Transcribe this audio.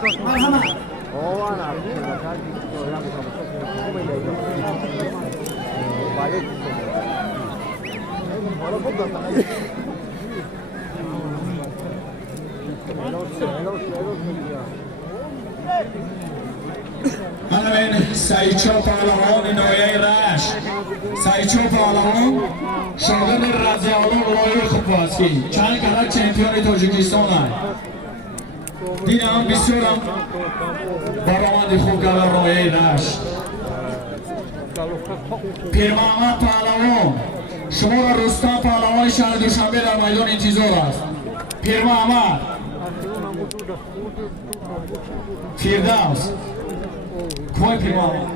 همین سعیدشاه پهلوان نایه رشت سعیدشاه پهلوان شاگرد رضیالله ولایی خوباسکی چند کلک چمپیون تاجیکستان است. دیدم هم بسیار هم برآمد خوب کرده نایه رشت. پیر محمد پهلوان شما را رستم پهلوان شهر دوشنبه در میدان انتظار است. پیر محمد فیردوس کمای پیر محمد